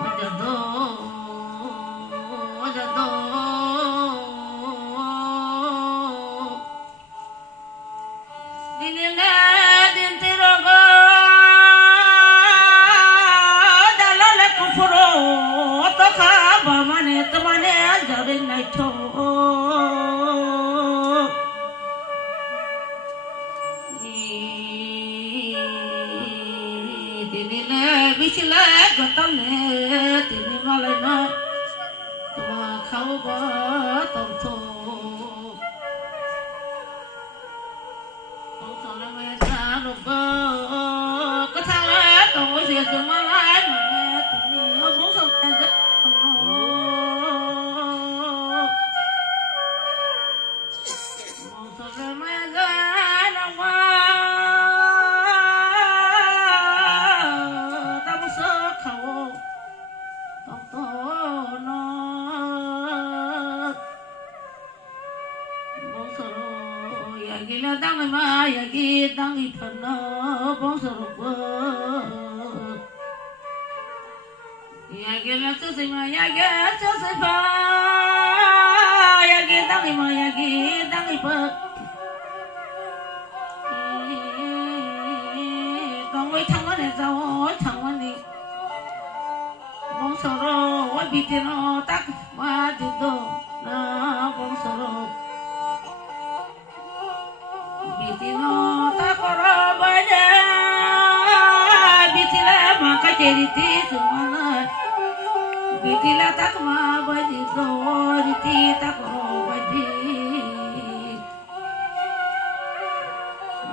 wajado wajado dinile dintirogo dalale kufuro toka bamane tamane jabe naito dinile bichile gotane tini malena tuma khau ba tom tho tom tho le me ta ro ba ka tha le to si tu ma lai ma ne tini o bo so ta de mo so le me ga na wa ta mo so khau tom tho no bông sờ yagi la dang ma yagi dang I phan no bông sờ bơ yagi la su si ma yagi su si ba yagi dang ma yagi dang I pha con ơi thằng nó này sao thằng nó này bông sờ ôi bị tiền nó tắc ma đi đâu na bông sờ bitino takoro baja bitila maka ceriti sumana bitila takma baji doriti takoro baji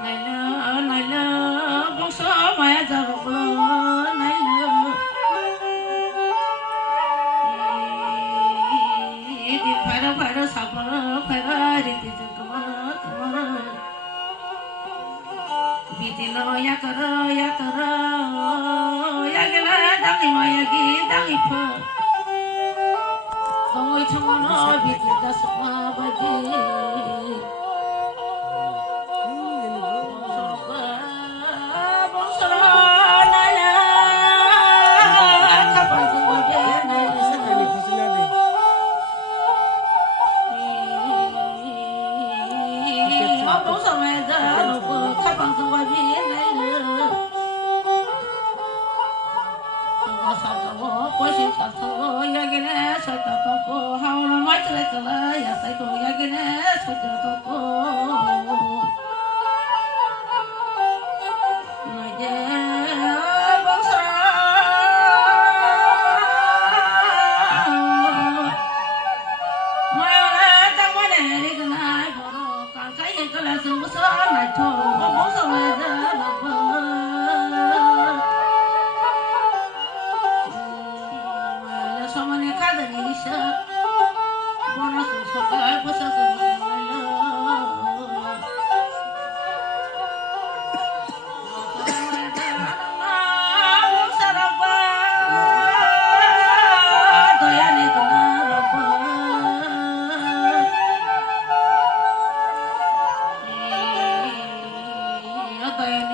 naila naila bongso maya jaroko naila di phara phara sapara phara riti kumara kumara bitino ya karo ya gela dangi ma ya gi dangi pha kongoi changano bitinda sama baji bongsoro nala kapan semua bena bongsoro meza kapan semua bena Poisin sato yagine sato topo hauna machile chala ya saito yagine sato topo naje bongsara mayore tamane rigna boro kankai kala sumso naito bongsara ja labo somane kada ni sha bona so ka bosa so na saraba doyane kana roba doyane